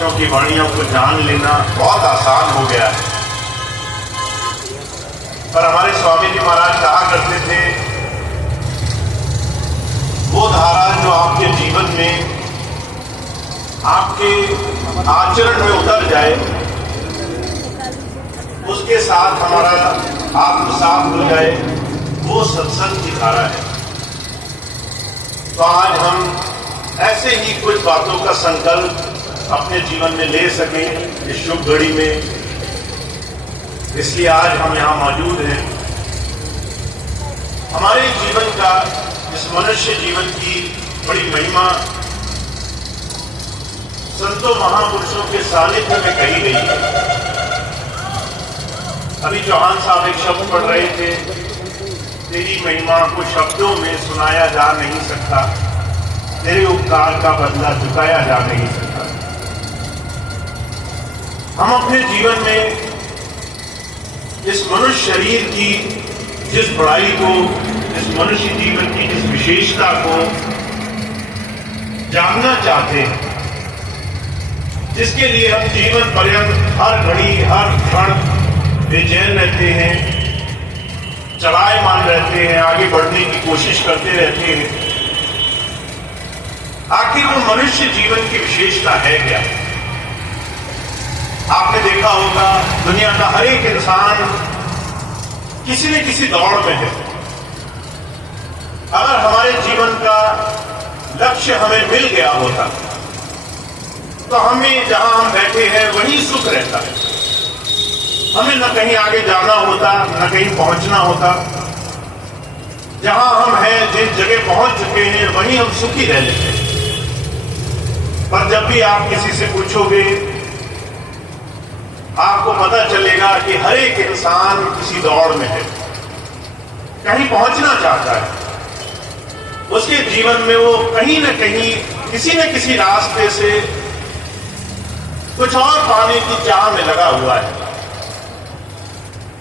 महापुरुषों की वाणियों को जान लेना बहुत आसान हो गया है। पर हमारे स्वामी जी महाराज कहा करते थे, वो धारा जो आपके जीवन में, आपके आचरण में उतर जाए, उसके साथ हमारा आत्मसात हो जाए, वो सत्संग की धारा है। तो आज हम ऐसे ही कुछ बातों का संकल्प अपने जीवन में ले सकें इस शुभ घड़ी में, इसलिए आज हम यहाँ मौजूद हैं। हमारे जीवन का, इस मनुष्य जीवन की बड़ी महिमा संतों महापुरुषों के सानिध्य में कही गई है। अभी चौहान साहब एक शब्द पढ़ रहे थे, तेरी महिमा को शब्दों में सुनाया जा नहीं सकता, तेरे उपकार का बदला चुकाया जा नहीं सकता। हम अपने जीवन में इस मनुष्य शरीर की जिस बड़ाई को, इस मनुष्य जीवन की जिस विशेषता को जानना चाहते हैं, जिसके लिए हम जीवन पर्यंत हर घड़ी हर क्षण बेचैन रहते हैं, चलायमान रहते हैं, आगे बढ़ने की कोशिश करते रहते हैं, आखिर वो मनुष्य जीवन की विशेषता है क्या? आपने देखा होगा दुनिया का हर एक इंसान किसी न किसी दौड़ में है। अगर हमारे जीवन का लक्ष्य हमें मिल गया होता तो हमें जहां हम बैठे हैं वहीं सुख रहता है। हमें न कहीं आगे जाना होता, न कहीं पहुंचना होता। जहां हम हैं, जिस जगह पहुंच चुके हैं, वहीं हम सुखी रह लेते हैं। पर जब भी आप किसी से पूछोगे, आपको पता चलेगा कि हर एक इंसान किसी दौड़ में है, कहीं पहुंचना चाहता है। उसके जीवन में वो कहीं न कहीं किसी न किसी रास्ते से कुछ और पाने की चाह में लगा हुआ है।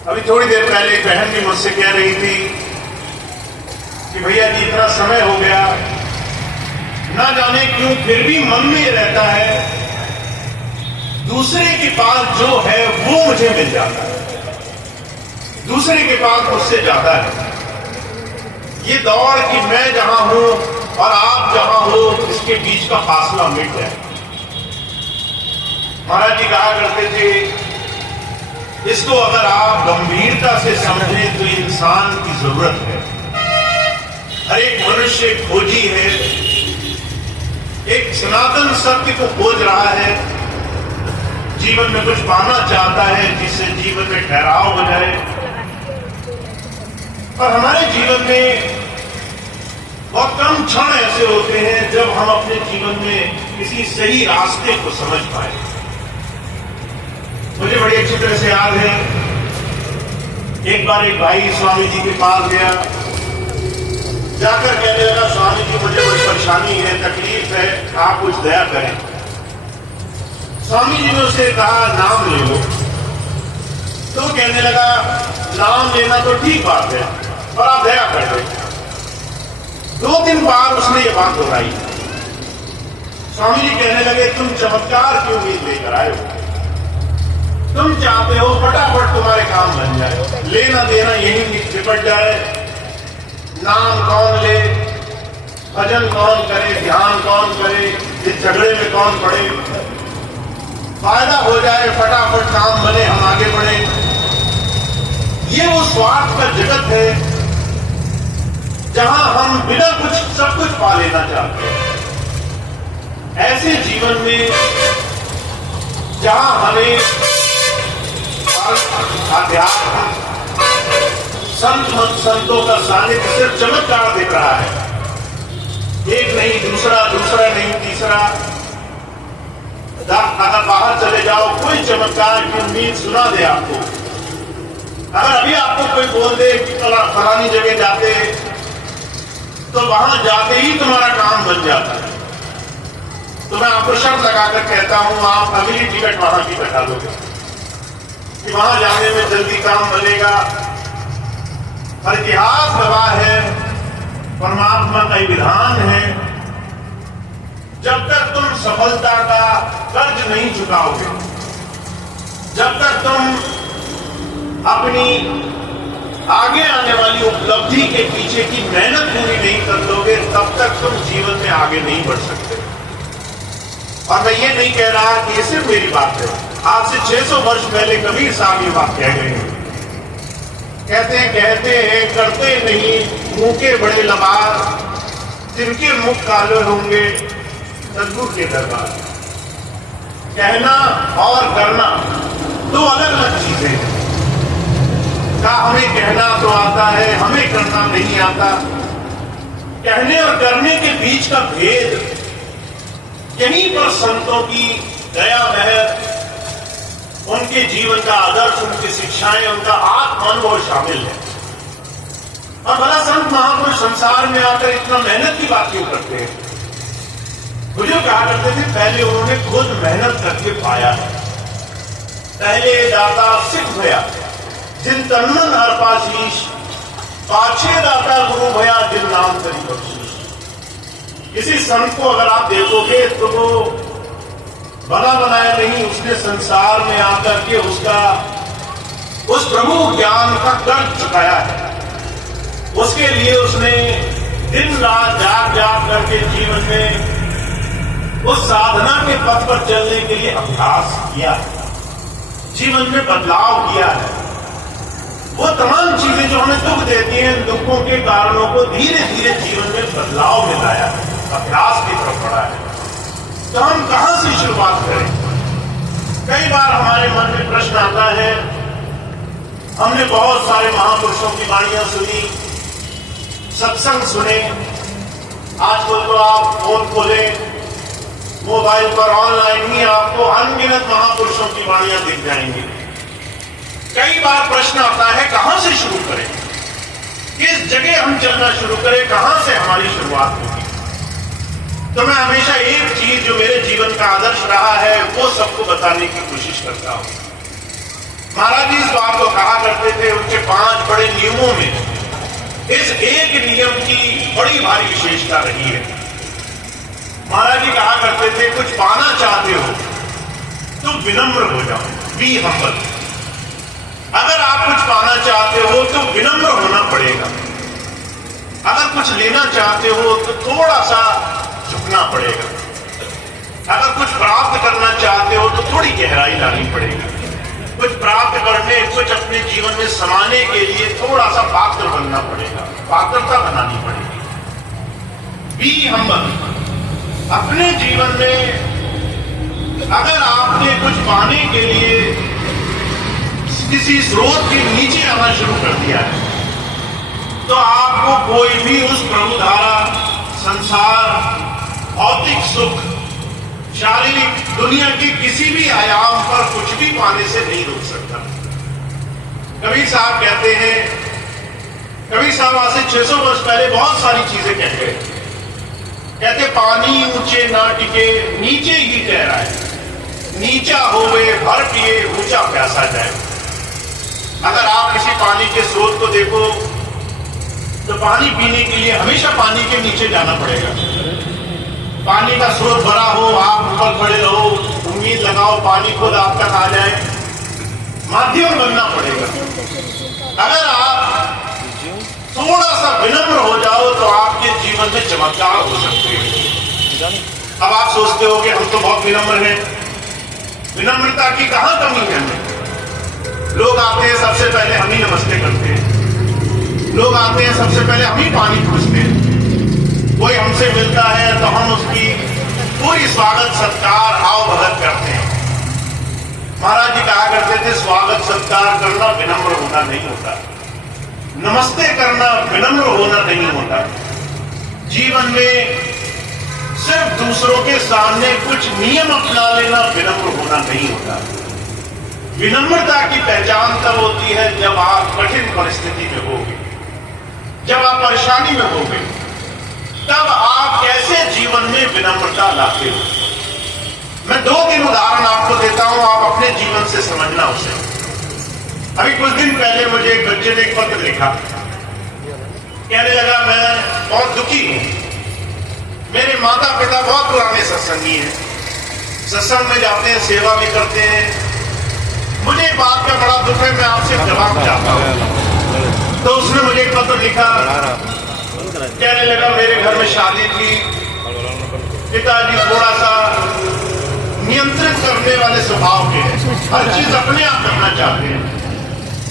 अभी थोड़ी देर पहले एक बहन भी मुझसे कह रही थी कि भैया जी इतना समय हो गया, ना जाने क्यों फिर भी मन में ये रहता है दूसरे के पास जो है वो मुझे मिल जाता है, दूसरे के पास मुझसे ज्यादा है। ये दौड़ कि मैं जहां हूं और आप जहां हो, इसके बीच का फासला मिट जाए। महाराज जी कहा करते थे, इसको अगर आप गंभीरता से समझें तो इंसान की जरूरत है। हर एक मनुष्य खोजी है, एक सनातन सत्य को खोज रहा है, जीवन में कुछ पाना चाहता है जिससे जीवन में ठहराव हो जाए। पर हमारे जीवन में बहुत कम क्षण ऐसे होते हैं जब हम अपने जीवन में किसी सही रास्ते को समझ पाए। मुझे बड़ी अच्छी तरह से याद है, एक बार एक भाई स्वामी जी के पास गया, जाकर कहने लगा, स्वामी जी मुझे बड़ी परेशानी है, तकलीफ है, आप कुछ दया करें। स्वामी जी ने उसे कहा, नाम ले लो। तो कहने लगा, नाम लेना तो ठीक बात है, पर आप दया कर दो। 2 दिन बाद उसने ये बात दोहराई। स्वामी जी कहने लगे, तुम चमत्कार की उम्मीद लेकर आए हो, तुम चाहते हो फटाफट तुम्हारे काम बन जाए, लेना देना यही निपट जाए, नाम कौन ले, भजन कौन करे, ध्यान कौन करे, इस झगड़े में कौन पड़े, फायदा हो जाए, फटाफट काम बने, हम आगे बढ़े। ये वो स्वार्थ का जगत है जहां हम बिना कुछ सब कुछ पा लेना चाहते हैं। ऐसे जीवन में जहां हमें अध्यात्म संतों का सानिध्य सिर्फ चमत्कार दिख रहा है, एक नहीं दूसरा, दूसरा नहीं तीसरा। अगर बाहर चले जाओ, कोई चमत्कार की उम्मीद सुना दे आपको। अगर अभी आपको कोई बोल दे कि फलानी जगह जाते, तो वहां जाते ही तुम्हारा काम बन जाता है। तो मैं आपको शर्त लगाकर कहता हूं, आप अगली टिकट वहां की कटा दोगे कि वहां जाने में जल्दी काम बनेगा। पर इतिहास गवाह है, परमात्मा का विधान है, जब तक तुम सफलता का कर्ज नहीं चुकाओगे, जब तक तुम अपनी आगे आने वाली उपलब्धि के पीछे की मेहनत पूरी नहीं कर दोगे, तब तक तुम जीवन में आगे नहीं बढ़ सकते। और मैं ये नहीं कह रहा कि ये सिर्फ मेरी बात है, आज से 600 वर्ष पहले कबीर साहब ये बात कह गए हैं। कहते हैं करते नहीं मुंह के बड़े लबार, जिनके मुख काले होंगे सद्गुरु के दरबार। कहना और करना दो अलग अलग चीजें हैं। का हमें कहना तो आता है, हमें करना नहीं आता। कहने और करने के बीच का भेद, यहीं पर संतों की दया महर, उनके जीवन का आदर्श, उनकी शिक्षाएं, उनका आत्मानुभव शामिल है। और भला संत महापुरुष संसार में आकर इतना मेहनत की बात क्यों करते हैं? मुझे कहा करते थे पहले उन्होंने खुद मेहनत करके पाया है। पहले दाता सिख भया जिन तन्मन हर पाशीष, पाछे दाता गुरु भया जिन नाम करी बख्शीश। किसी संत को अगर आप देखोगे तो वो बना बनाया नहीं, उसने संसार में आकर के उस प्रभु ज्ञान का कर्ज चुकाया है। उसके लिए उसने दिन रात जाग जाग करके जीवन में उस साधना के पथ पर चलने के लिए अभ्यास किया है, जीवन में बदलाव किया है। वो तमाम चीजें जो हमें दुख देती हैं, दुखों के कारणों को धीरे धीरे जीवन में बदलाव में लाया है, अभ्यास की तरफ बढ़ा है। तो हम कहां से शुरुआत करें? कई बार हमारे मन में प्रश्न आता है, हमने बहुत सारे महापुरुषों की वाणियां सुनी, सत्संग सुने, आजकल तो आप फोन खोले, मोबाइल पर ऑनलाइन ही आपको अनगिनत महापुरुषों की वाणियां दिख जाएंगी। कई बार प्रश्न आता है कहां से शुरू करें, किस जगह हम चलना शुरू करें, कहां से हमारी शुरुआत होगी? तो मैं हमेशा एक चीज जो मेरे जीवन का आदर्श रहा है वो सबको बताने की कोशिश करता हूं। महाराज जी इस बात को कहा करते थे, उनके 5 बड़े नियमों में इस एक नियम की बड़ी भारी विशेषता रही है। महाराज जी कहा करते थे, कुछ पाना चाहते हो तो विनम्र हो जाओ, बी हम्बल। अगर आप कुछ पाना चाहते हो तो विनम्र होना पड़ेगा। अगर कुछ लेना चाहते हो तो थोड़ा सा झुकना पड़ेगा। अगर कुछ प्राप्त करना चाहते हो तो थोड़ी गहराई लानी पड़ेगी। कुछ प्राप्त करने, कुछ अपने जीवन में समाने के लिए थोड़ा सा पात्र बनना पड़ेगा, पात्रता बनानी पड़ेगी। Be humble. अपने जीवन में अगर आपने कुछ पाने के लिए किसी स्रोत के नीचे आना शुरू कर दिया है तो आपको कोई भी उस प्रभुधारा, संसार, भौतिक सुख, शारीरिक दुनिया की किसी भी आयाम पर कुछ भी पाने से नहीं रोक सकता। कबीर साहब कहते हैं, कबीर साहब आज से 600 वर्ष पहले बहुत सारी चीजें कहते हैं। कहते पानी ऊंचे ना टिके नीचे ही गहरा है, नीचा होवे भर पिए ऊंचा प्यासा जाए। अगर आप किसी पानी के स्रोत को देखो तो पानी पीने के लिए हमेशा पानी के नीचे जाना पड़ेगा। पानी का स्रोत भरा हो, आप ऊपर खड़े रहो, उम्मीद लगाओ पानी खुद आप तक आ जाए, माध्यम बनना पड़ेगा। अगर आप थोड़ा सा विनम्र हो जाओ तो आपके जीवन में चमत्कार हो सकते हैं। अब आप सोचते हो कि हम तो बहुत विनम्र हैं, विनम्रता की कहां कमी है हमें? लोग आते हैं सबसे पहले हम ही नमस्ते करते हैं, लोग आते हैं सबसे पहले हम ही पानी पूछते हैं, कोई हमसे मिलता है तो हम उसकी पूरी स्वागत सत्कार आओ भगत करते हैं। महाराज जी कहा करते थे, स्वागत सत्कार करना विनम्र होना नहीं होता, नमस्ते करना विनम्र होना नहीं होता। जीवन में सिर्फ दूसरों के सामने कुछ नियम अपना लेना विनम्र होना नहीं होता। विनम्रता की पहचान तब होती है जब आप कठिन परिस्थिति में होगे, जब आप परेशानी में होगे, तब आप कैसे जीवन में विनम्रता लाते हो। मैं 2-3 उदाहरण आपको देता हूं, आप अपने जीवन से समझना उसे। अभी कुछ दिन पहले मुझे एक बच्चे ने एक पत्र लिखा, कहने लगा मैं बहुत दुखी हूं, मेरे माता पिता बहुत पुराने सत्संगी हैं, सत्संग में जाते हैं, सेवा भी करते हैं। मुझे एक बात का बड़ा दुख है, मैं आपसे जवाब चाहता हूं। तो उसने मुझे एक पत्र लिखा, कहने लगा मेरे घर में शादी थी, पिताजी थोड़ा सा नियंत्रित करने वाले स्वभाव के हैं, हर चीज अपने आप करना चाहते हैं,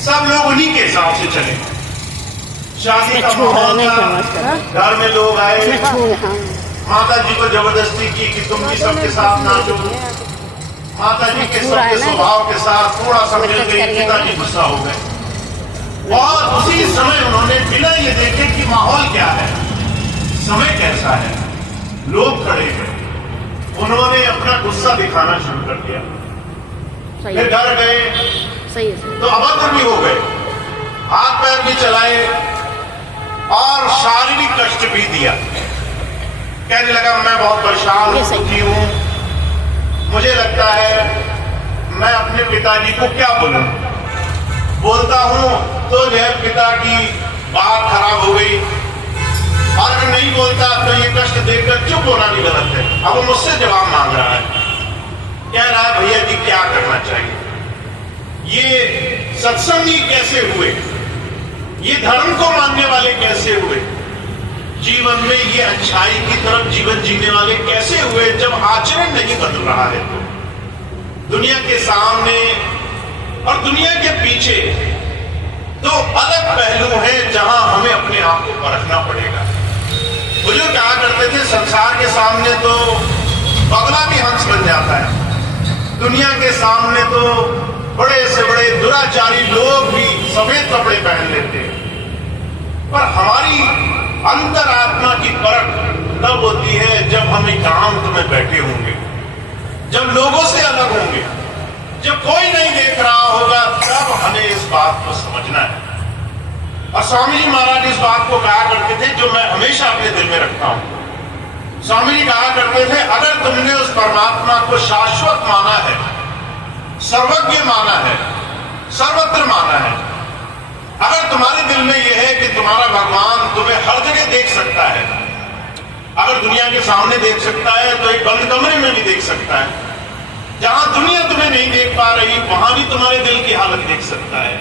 सब लोग उन्हीं के हिसाब से चले। शादी का माहौल था, घर में लोग आए, माता जी को जबरदस्ती की कि तुम भी सबके साथ नाचो। माता जी के सबके स्वभाव के साथ थोड़ा सा मिल गई, पिताजी गुस्सा हो गए और उसी समय उन्होंने बिना ये देखे कि माहौल क्या है, समय कैसा है, लोग खड़े हैं, उन्होंने अपना गुस्सा दिखाना शुरू कर दिया। फिर घर गए तो अभद्र भी हो गए, हाथ पैर भी चलाए और शारीरिक कष्ट भी दिया। कहने लगा मैं बहुत परेशान दुखी हूं, मुझे लगता है मैं अपने पिताजी को क्या बोलूं, बोलता हूं तो जो है पिता की बात खराब हो गई, और अगर नहीं बोलता तो ये कष्ट देकर चुप होना भी गलत है। अब वो मुझसे जवाब मांग रहा है, कह रहा है भैया जी क्या करना चाहिए, ये सत्संगी कैसे हुए, ये धर्म को मानने वाले कैसे हुए, जीवन में ये अच्छाई की तरफ जीवन जीने वाले कैसे हुए जब आचरण नहीं बदल रहा है। तो दुनिया के सामने और दुनिया के पीछे दो अलग पहलू हैं जहां हमें अपने आप को परखना पड़ेगा। बुजुर्ग कहा करते थे संसार के सामने तो बगला भी हंस बन जाता है, दुनिया के सामने तो बड़े से बड़े दुराचारी लोग भी सफेद कपड़े पहन लेते हैं, पर हमारी अंतरात्मा की परख तब होती है जब हम एकांत में बैठे होंगे, जब लोगों से अलग होंगे, जब कोई नहीं देख रहा होगा, तब हमें इस बात को समझना है। और स्वामी जी महाराज इस बात को कहा करते थे जो मैं हमेशा अपने दिल में रखता हूं। स्वामी जी कहा करते थे अगर तुमने उस परमात्मा को शाश्वत माना है, सर्वज्ञ माना है, सर्वत्र माना है, अगर तुम्हारे दिल में यह है कि तुम्हारा भगवान तुम्हें हर जगह देख सकता है, अगर दुनिया के सामने देख सकता है तो एक बंद कमरे में भी देख सकता है, जहां दुनिया तुम्हें नहीं देख पा रही वहां भी तुम्हारे दिल की हालत देख सकता है,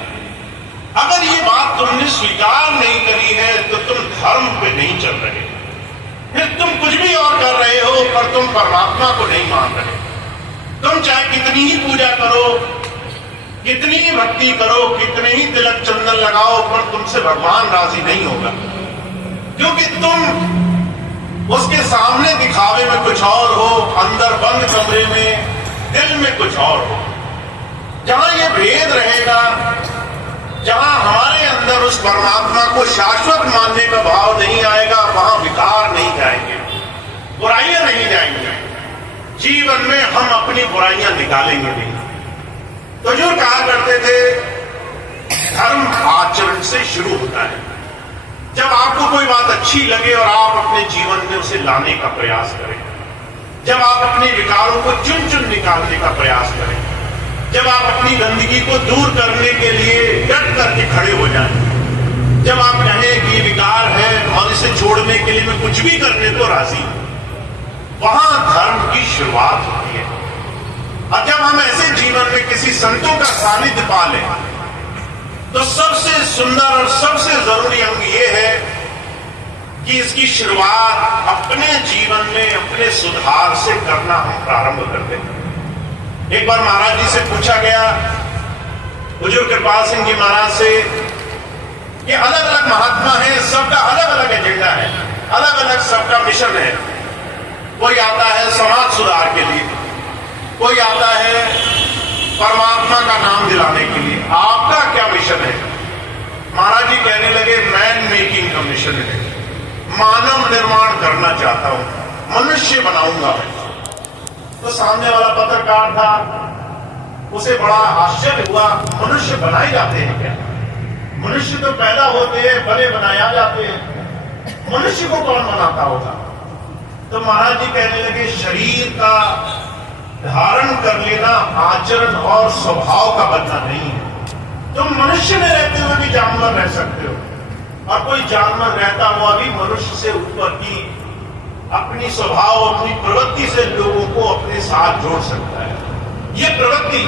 अगर ये बात तुमने स्वीकार नहीं करी है तो तुम धर्म पे नहीं चल रहे, फिर तुम कुछ भी और कर रहे हो पर तुम परमात्मा को नहीं मान रहे। तुम चाहे कितनी ही पूजा करो, कितनी ही भक्ति करो, कितने ही तिलक चंदन लगाओ, पर तुमसे भगवान राजी नहीं होगा, क्योंकि तुम उसके सामने दिखावे में कुछ और हो, अंदर बंद कमरे में दिल में कुछ और हो। जहां ये भेद रहेगा, जहां हमारे अंदर उस परमात्मा को शाश्वत मानने का भाव नहीं आएगा, वहां विकार नहीं जाएंगे, बुराइयां नहीं जाएंगे, जीवन में हम अपनी बुराइयां निकालेंगे नहीं। तो जो कहा करते थे धर्म आचरण से शुरू होता है। जब आपको कोई बात अच्छी लगे और आप अपने जीवन में उसे लाने का प्रयास करें, जब आप अपने विकारों को चुन चुन निकालने का प्रयास करें, जब आप अपनी गंदगी को दूर करने के लिए डट करके खड़े हो जाएं, जब आप कहें कि ये विकार है और इसे छोड़ने के लिए मैं कुछ भी करने को राजी हूं, वहां धर्म की शुरुआत होती है। और जब हम ऐसे जीवन में किसी संतों का सानिध्य पा लें तो सबसे सुंदर और सबसे जरूरी अंग यह है कि इसकी शुरुआत अपने जीवन में अपने सुधार से करना हम प्रारंभ कर दें। एक बार महाराज जी से पूछा गया, बुजुर्ग कृपाल सिंह जी महाराज से, कि अलग अलग महात्मा है, सबका अलग अलग एजेंडा है, अलग अलग सबका मिशन है। कोई आता है समाज सुधार के लिए, कोई आता है परमात्मा का नाम दिलाने के लिए, आपका क्या मिशन है? महाराज जी कहने लगे मैन मेकिंग का मिशन है, मानव निर्माण करना चाहता हूं, मनुष्य बनाऊंगा मैं। तो सामने वाला पत्रकार था, उसे बड़ा आश्चर्य हुआ, मनुष्य बनाए जाते हैं क्या? मनुष्य तो पैदा होते हैं, बने बनाया जाते हैं, मनुष्य को कौन बनाता होगा? तो महाराज जी कहने लगे शरीर का धारण कर लेना आचरण और स्वभाव का बनना नहीं है। तुम मनुष्य में रहते हुए भी जानवर रह सकते हो, और कोई जानवर रहता हुआ भी मनुष्य से ऊपर की अपनी स्वभाव, अपनी प्रवृत्ति से लोगों को अपने साथ जोड़ सकता है। ये प्रवृत्ति,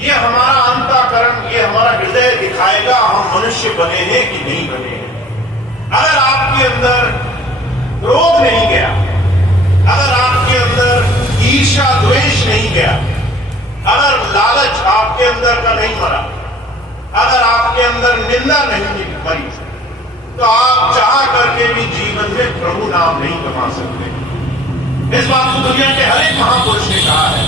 ये हमारा अंतःकरण, ये हमारा हृदय दिखाएगा हम मनुष्य बने हैं कि नहीं बने हैं। अगर आपके अंदर क्रोध नहीं गया, अगर आपके अंदर ईर्ष्या द्वेष नहीं गया, अगर लालच आपके अंदर का नहीं मरा, अगर आपके अंदर निंदा नहीं मरी, तो आप चाह करके भी जीवन में प्रभु नाम नहीं कमा सकते। इस बात को दुनिया के हर एक महापुरुष ने कहा है।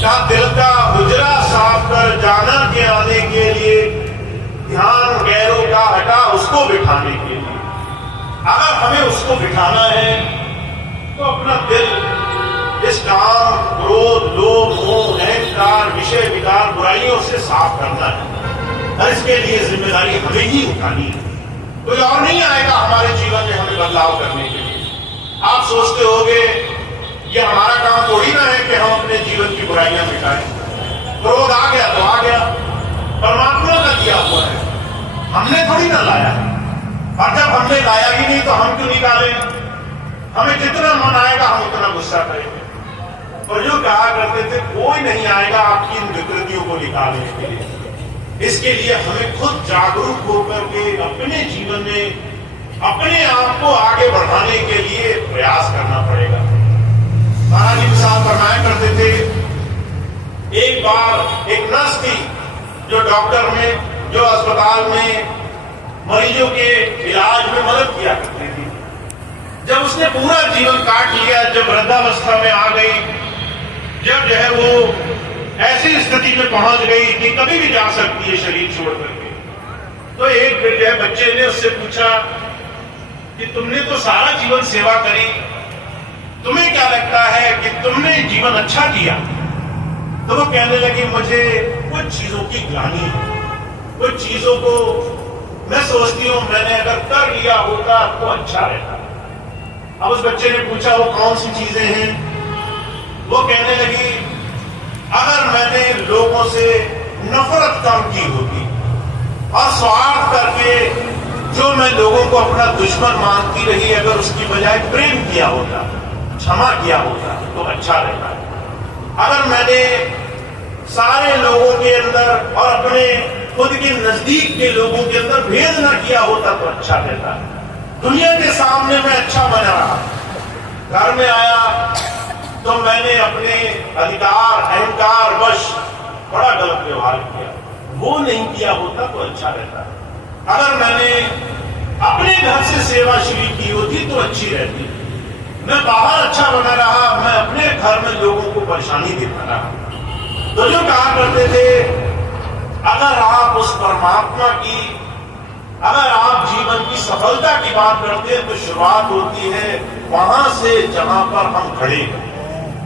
क्या दिल का हुजरा साफ कर जाना के आने के लिए, ध्यान गैरों का हटा उसको बिठाने के लिए। अगर हमें उसको बिठाना है तो अपना दिल इस काम, क्रोध, लोभ, मोह, अहंकार, विषय विकार, बुराइयों से साफ करना है। और इसके लिए जिम्मेदारी हमें ही उठानी है। कोई और नहीं आएगा हमारे जीवन में हमें बदलाव करने के लिए। आप सोचते होंगे ये हमारा काम थोड़ी ना है कि हम अपने जीवन की बुराइयां मिटाएं। क्रोध आ गया तो आ गया, परमात्मा का दिया हुआ है, हमने थोड़ी ना लाया है। और जब हमने लाया ही नहीं तो हम क्यों निकालें? हमें जितना मन आएगा हम उतना गुस्सा करेंगे। और जो कहा करते थे कोई नहीं आएगा आपकी इन विकृतियों को निकालने के लिए। इसके लिए हमें खुद जागरूक होकर के अपने जीवन में अपने आप को आगे बढ़ाने के लिए प्रयास करना पड़ेगा। महाराज जी मिसाल फरमाया करते थे, एक बार एक नर्स थी जो डॉक्टर में, जो अस्पताल में मरीजों के इलाज में मदद किया करती थी। जब उसने पूरा जीवन काट लिया, जब वृद्धावस्था में आ गई, जब जो है वो ऐसी स्थिति में पहुंच गई कि कभी भी जा सकती है शरीर छोड़ करके, तो एक जो है बच्चे ने उससे पूछा कि तुमने तो सारा जीवन सेवा करी, तुम्हें क्या लगता है कि तुमने जीवन अच्छा किया? तो वो कहने लगी मुझे कुछ चीजों की ग्लानि है, कुछ चीजों को मैं सोचती हूं मैंने अगर कर लिया होता तो अच्छा रहता। अब उस बच्चे ने पूछा वो कौन सी चीजें हैं? वो कहने लगी अगर मैंने लोगों से नफरत कम की होती और स्वार्थ करके जो मैं लोगों को अपना दुश्मन मानती रही, अगर उसकी बजाय प्रेम किया होता, क्षमा किया होता तो अच्छा रहता। अगर मैंने सारे लोगों के अंदर और अपने खुद के नजदीक के लोगों के अंदर भेद न किया होता तो अच्छा रहता। दुनिया के सामने मैं अच्छा बना रहा, घर में आया तो मैंने अपने अधिकार अहंकार वश बड़ा गलत व्यवहार किया, वो नहीं किया होता तो अच्छा रहता। अगर मैंने अपने घर से सेवा शुरू की होती तो अच्छी रहती। मैं बाहर अच्छा बना रहा, मैं अपने घर में लोगों को परेशानी देता रहा। तो जो कहा करते थे अगर आप उस परमात्मा की, अगर आप जीवन की सफलता की बात करते हैं तो शुरुआत होती है वहां से जहां पर हम खड़े हैं,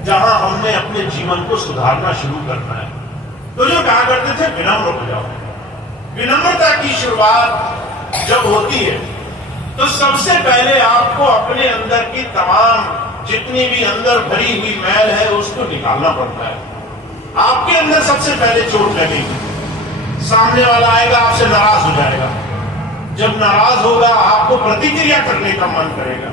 जहां हमने अपने जीवन को सुधारना शुरू करना है। तो जो कहा करते थे विनम्र हो जाओ। विनम्रता की शुरुआत जब होती है तो सबसे पहले आपको अपने अंदर की तमाम जितनी भी अंदर भरी हुई मैल है उसको निकालना पड़ता है। आपके अंदर सबसे पहले चोट लगेगी, सामने वाला आएगा आपसे नाराज हो जाएगा। जब नाराज होगा आपको प्रतिक्रिया करने का मन करेगा,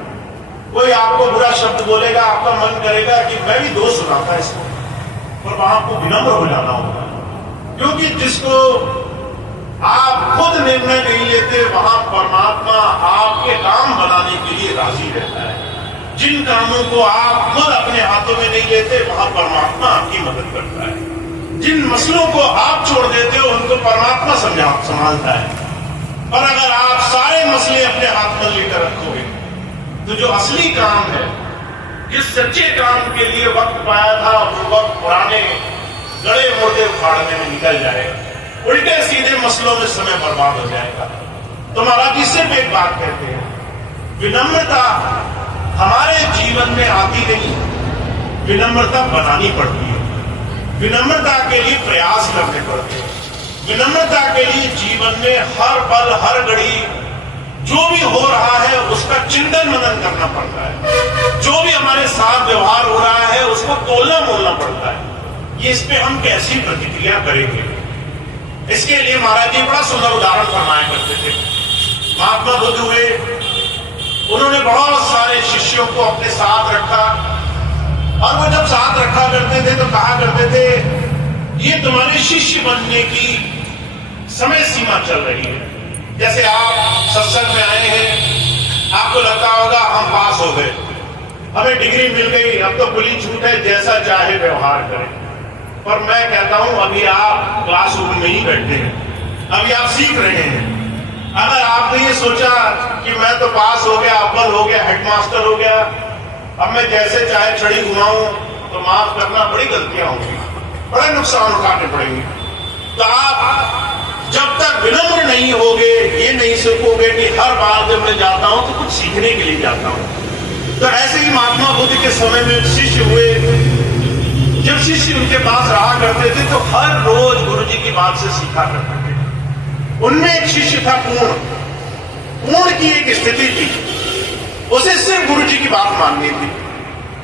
कोई आपको बुरा शब्द बोलेगा, आपका मन करेगा कि मैं भी दोष सुनाता इसको, पर वहां आपको विनम्र हो जाना होगा। क्योंकि जिसको आप खुद निर्णय नहीं लेते वहां परमात्मा आपके काम बनाने के लिए राजी रहता है। जिन कामों को आप खुद अपने हाथों में नहीं लेते वहां परमात्मा आपकी मदद करता है। जिन मसलों को आप छोड़ देते हो उनको परमात्मा संभालता है। और अगर आप सारे मसले अपने हाथ में लेकर रखोगे तो जो असली काम है, जिस सच्चे काम के लिए वक्त पाया था वो वक्त पुराने गड़े मुर्दे उखाड़ने में निकल जाएगा, उल्टे सीधे मसलों में समय बर्बाद हो जाएगा। तो महाराज जी सिर्फ एक बात कहते हैं, विनम्रता हमारे जीवन में आती नहीं, विनम्रता बनानी पड़ती है। विनम्रता के लिए प्रयास करने पड़ते हैं। विनम्रता के लिए जीवन में हर पल हर घड़ी जो भी हो रहा है उसका चिंतन मनन करना पड़ता है। जो भी हमारे साथ व्यवहार हो रहा है उसको तोलना मोलना पड़ता है। ये इस पे हम कैसी प्रतिक्रिया करेंगे, इसके लिए महाराज जी बड़ा सुंदर उदाहरण फरमाया करते थे। महात्मा बुद्ध हुए, उन्होंने बहुत सारे शिष्यों को अपने साथ रखा, और वो जब साथ रखा करते थे तो कहा करते थे, ये तुम्हारे शिष्य बनने की समय सीमा चल रही है। जैसे आप सत्संग में आए हैं, आपको लगता होगा हम पास हो गए, हमें डिग्री मिल गई, अब तो खुली छूट है, जैसा चाहे व्यवहार करें। पर मैं कहता हूं अभी आप क्लासरूम में ही बैठे हैं, अभी आप सीख रहे हैं। अगर आपने ये सोचा कि मैं तो पास हो गया, अव्वल हो गया, हेडमास्टर हो गया, अब मैं जैसे चाहे छड़ी घुमाऊं, तो माफ करना, बड़ी गलतियां होंगी, बड़े नुकसान उठाने पड़ेंगे। तो आप जब तक विनम्र नहीं होगे, ये नहीं सीखोगे कि हर बार जब मैं जाता हूं तो कुछ सीखने के लिए जाता हूं। तो ऐसे ही महात्मा बुद्ध के समय में शिष्य हुए, जब शिष्य उनके पास रहा करते थे तो हर रोज गुरु जी की बात से सीखा करते थे। उनमें एक शिष्य था पूर्ण की एक स्थिति थी, उसे सिर्फ गुरु जी की बात माननी थी।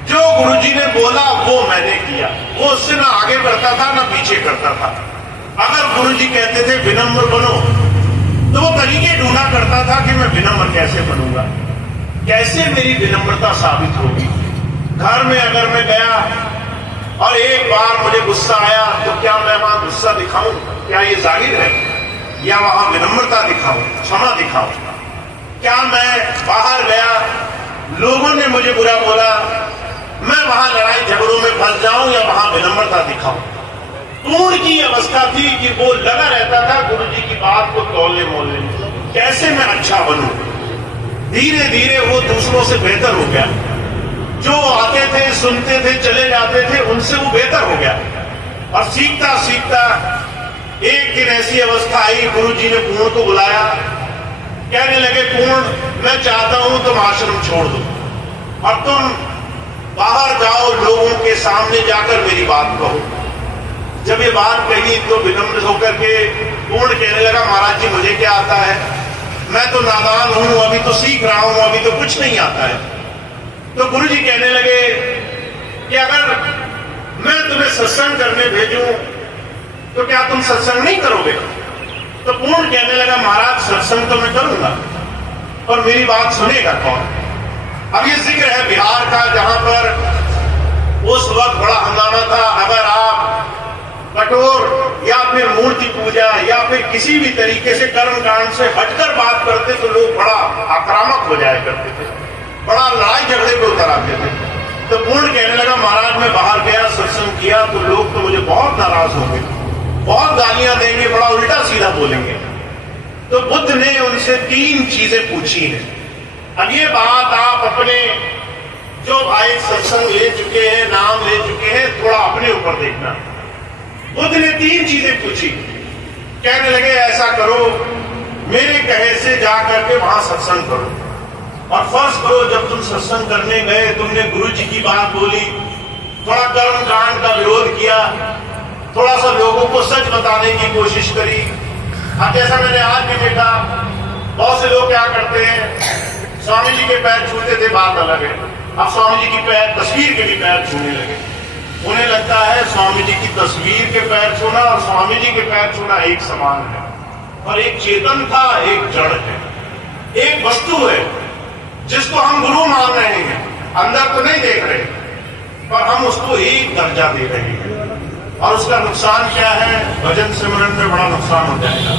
जो गुरु जी ने बोला वो मैंने किया, वो उससे ना आगे बढ़ता था ना पीछे करता था। अगर गुरु जी कहते थे विनम्र बनो, तो वो तरीके ढूंढा करता था कि मैं विनम्र कैसे बनूंगा, कैसे मेरी विनम्रता साबित होगी। घर में अगर मैं गया और एक बार मुझे गुस्सा आया, तो क्या मैं वहां गुस्सा दिखाऊं, क्या ये जाहिर है, या वहां विनम्रता दिखाऊं, क्षमा दिखाऊं? क्या मैं बाहर गया, लोगों ने मुझे बुरा बोला, मैं वहां लड़ाई झगड़ों में फंस जाऊं या वहां विनम्रता दिखाऊं? पूर्ण की अवस्था थी कि वो लगा रहता था गुरु जी की बात को तोलने मोलने में, कैसे मैं अच्छा बनूं। धीरे धीरे वो दूसरों से बेहतर हो गया, जो आते थे सुनते थे चले जाते थे उनसे वो बेहतर हो गया। और सीखता सीखता एक दिन ऐसी अवस्था आई, गुरु जी ने पूर्ण को बुलाया, कहने लगे पूर्ण मैं चाहता हूं तुम आश्रम छोड़ दो और तुम बाहर जाओ, लोगों के सामने जाकर मेरी बात कहो। जब ये बात कही तो विनम्र होकर के पूर्ण कहने लगा, महाराज जी मुझे क्या आता है, मैं तो नादान हूं, अभी तो सीख रहा हूं, अभी तो कुछ नहीं आता है। तो गुरु जी कहने लगे कि अगर मैं तुम्हें सत्संग करने भेजूं तो क्या तुम सत्संग नहीं करोगे? तो पूर्ण कहने लगा, महाराज सत्संग तो मैं करूंगा, पर मेरी बात सुनेगा कौन? अब ये जिक्र है बिहार का, जहां पर उस वक्त बड़ा हंगामा था। अगर आप कठोर या फिर मूर्ति पूजा या फिर किसी भी तरीके से कर्म कांड से हटकर बात करते तो लोग बड़ा आक्रामक हो जाया करते थे, बड़ा लड़ाई झगड़े पे उतर आते थे। तो पूर्ण कहने लगा, महाराज मैं बाहर गया, सत्संग किया तो लोग तो मुझे बहुत नाराज होंगे, बहुत गालियां देंगे, बड़ा उल्टा सीधा बोलेंगे। तो बुद्ध ने उनसे 3 चीजें पूछी हैं। अब ये बात आप अपने जो भाई सत्संग ले चुके हैं, नाम ले चुके हैं, थोड़ा अपने ऊपर देखना। बुद्ध ने 3 चीजें पूछी, कहने लगे ऐसा करो, मेरे कहे से जाकर के वहां सत्संग करो, और फर्ज करो जब तुम सत्संग करने गए तुमने गुरु जी की बात बोली, थोड़ा कर्म कांड का विरोध किया, थोड़ा सा लोगों को सच बताने की कोशिश करी। अब जैसा मैंने आज भी देखा, बहुत से लोग क्या करते हैं, स्वामी जी के पैर छूते थे, बात अलग है, अब स्वामी जी की पैर तस्वीर के भी पैर छूने लगे। उन्हें लगता है स्वामी जी की तस्वीर के पैर छूना और स्वामी जी के पैर छूना एक समान है, और एक चेतन था, एक जड़ है, एक वस्तु है जिसको हम गुरु मान रहे हैं, अंदर तो नहीं देख रहे, पर हम उसको एक दर्जा दे रहे हैं। और उसका नुकसान क्या है? भजन सिमरन में बड़ा नुकसान हो जाएगा।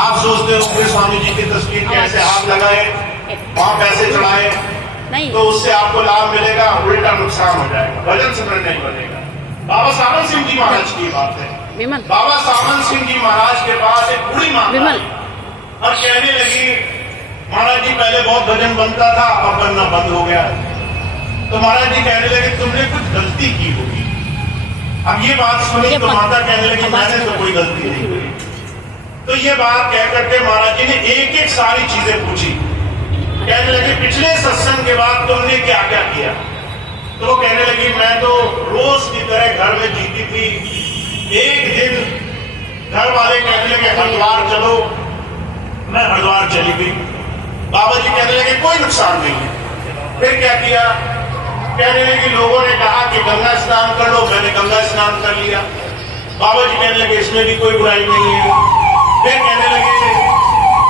आप सोचते हो स्वामी जी की तस्वीर कैसे हाथ लगाए, वहां पैसे चढ़ाए, तो उससे आपको लाभ मिलेगा, उल्टा नुकसान हो जाएगा, भजन सिमरन नहीं बनेगा। बाबा सावन सिंह जी महाराज की बात है। बाबा सावन सिंह जी महाराज के पास एक बूढ़ी माँ और कहने लगी, महाराज जी पहले बहुत भजन बनता था, अब बनना बंद हो गया। तो महाराज जी कहने लगे तुमने कुछ गलती की होगी। अब ये बात सुनी तो माता कहने लगी मैंने तो कोई गलती नहीं की। तो ये बात कह करके महाराज जी ने एक एक सारी चीजें पूछी। कहने लगे पिछले सत्संग के बाद तुमने क्या क्या किया? तो वो कहने लगी मैं तो रोज की तरह घर में जीती थी। एक दिन घर वाले कहने लगे हरिद्वार चलो, मैं हरिद्वार चली गई। बाबा जी कहने लगे कोई नुकसान नहीं है। फिर क्या किया? कहने लगे लोगों ने कहा कि गंगा स्नान कर लो, मैंने गंगा स्नान कर लिया। बाबा जी कहने लगे इसमें भी कोई बुराई नहीं है। फिर कहने लगे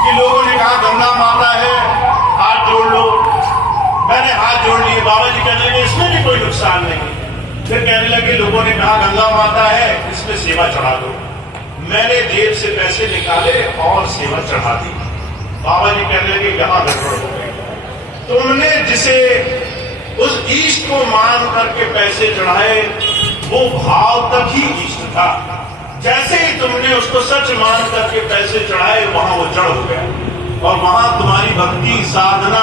कि लोगों ने कहा गंगा माता है, हाथ जोड़ लो, मैंने हाथ जोड़ लिए। बाबा जी कहने लगे इसमें भी कोई नुकसान नहीं। फिर कहने लगे लोगों ने कहा गंगा माता है, इसमें सेवा चढ़ा दो। मैंने जेब से पैसे निकाले और सेवा चढ़ा दी। बाबा जी कहने लगे यहां गड़बड़ हो गई। तुमने जिसे उस इष्ट को मान करके पैसे चढ़ाए वो भाव तक ही इष्ट था। जैसे ही तुमने उसको सच मान करके पैसे चढ़ाए वहां वो जड़ हो गया और वहां तुम्हारी भक्ति साधना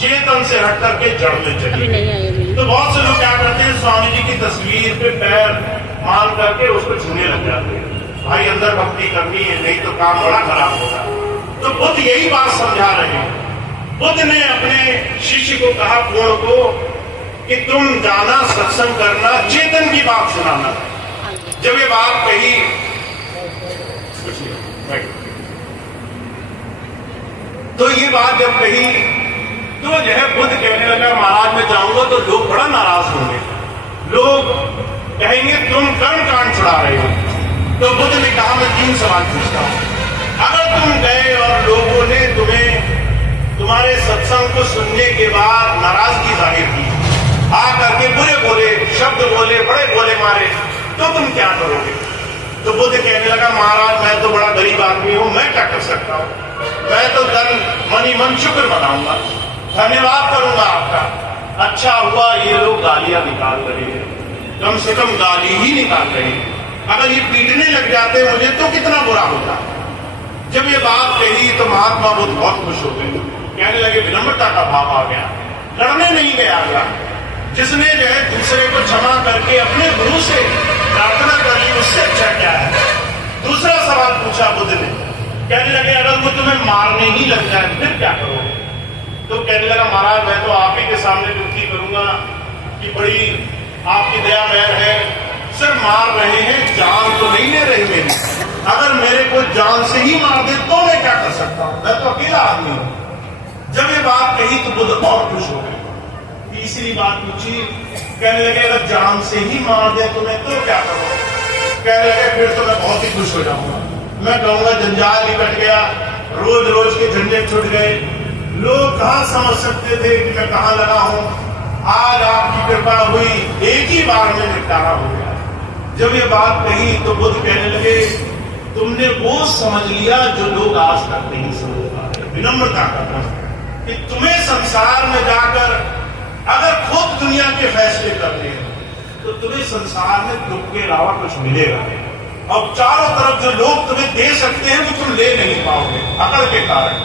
चेतन से हट करके जड़ में चली गई। तो बहुत से लोग क्या करते हैं, स्वामी जी की तस्वीर पे पैर मान करके उसको छूने लग जाते हैं। भाई अंदर भक्ति करनी है, नहीं तो काम बड़ा खराब होगा। तो बुद्ध यही बात समझा रहे हैं। बुद्ध ने अपने शिष्य को कहा, पूर्ण को, कि तुम जाना सत्संग करना, चेतन की बात सुनाना। जब ये बात कही तो ये बात जब कही तो जो है बुद्ध कहने लगा महाराज मैं जाऊंगा तो लोग बड़ा नाराज होंगे, लोग कहेंगे तुम कर्म कांड छुड़ा रहे हो। तो बुद्ध ने कहा मैं 3 सवाल पूछता हूं। अगर तुम गए और लोगों ने तुम्हें तुम्हारे सत्संग को सुनने के बाद नाराजगी जाहिर की, आ करके बुरे बोले, शब्द बोले, बड़े बोले मारे, तो तुम क्या करोगे? तो बुद्ध कहने लगा महाराज मैं तो बड़ा गरीब आदमी हूं, मैं क्या कर सकता हूं? मैं तो मनी मन शुक्र मनाऊंगा, धन्यवाद करूंगा आपका। अच्छा हुआ ये लोग गालियां निकाल रहे हैं, कम से कम गाली ही निकाल रहे हैं। अगर ये पीटने लग जाते मुझे तो कितना बुरा होता। जब ये बात कही तो महात्मा बुद्ध बहुत खुश हो गए। कहने लगे विनम्रता का भाव आ गया, लड़ने नहीं गया। जिसने जो है दूसरे को क्षमा करके अपने गुरु से प्रार्थना कर ली उससे अच्छा क्या है। दूसरा सवाल पूछा बुद्ध ने। कहने लगे अगर वो तुम्हें मारने ही लग जाए फिर क्या करोगे? तो कहने लगा महाराज मैं तो आप ही के सामने विनती करूंगा कि बड़ी आपकी दया मेहर है, सर मार रहे हैं, जान तो नहीं ले रहे मेरी। अगर मेरे को जान से ही मार दे तो मैं क्या कर सकता हूं, मैं तो अकेला आदमी हूं। जब ये बात कही तो बुद्ध और खुश हो गए। तीसरी बात पूछी, कहने लगे अगर जान से ही मार दे तुम्हें तो क्या करोगे? कहने लगे फिर तो मैं बहुत ही खुश हो जाऊंगा। मैं कहूंगा जंजाल निकट गया, रोज रोज के झंझट छूट गए। लोग कहां समझ सकते थे कि मैं कहां लगा हूं। आज आपकी कृपा हुई, एक ही बार में निपटारा हो गया। जब ये बात कही तो बुद्ध कहने लगे तुमने वो समझ लिया जो लोग आज तक नहीं समझ पा रहे। विनम्रता का कि तुम्हें संसार में जाकर अगर खुद दुनिया के फैसले करते हैं तो तुम्हें संसार में दुख के अलावा कुछ मिलेगा नहीं। और चारों तरफ जो लोग तुम्हें दे सकते हैं वो तुम ले नहीं पाओगे अकड़ के कारण।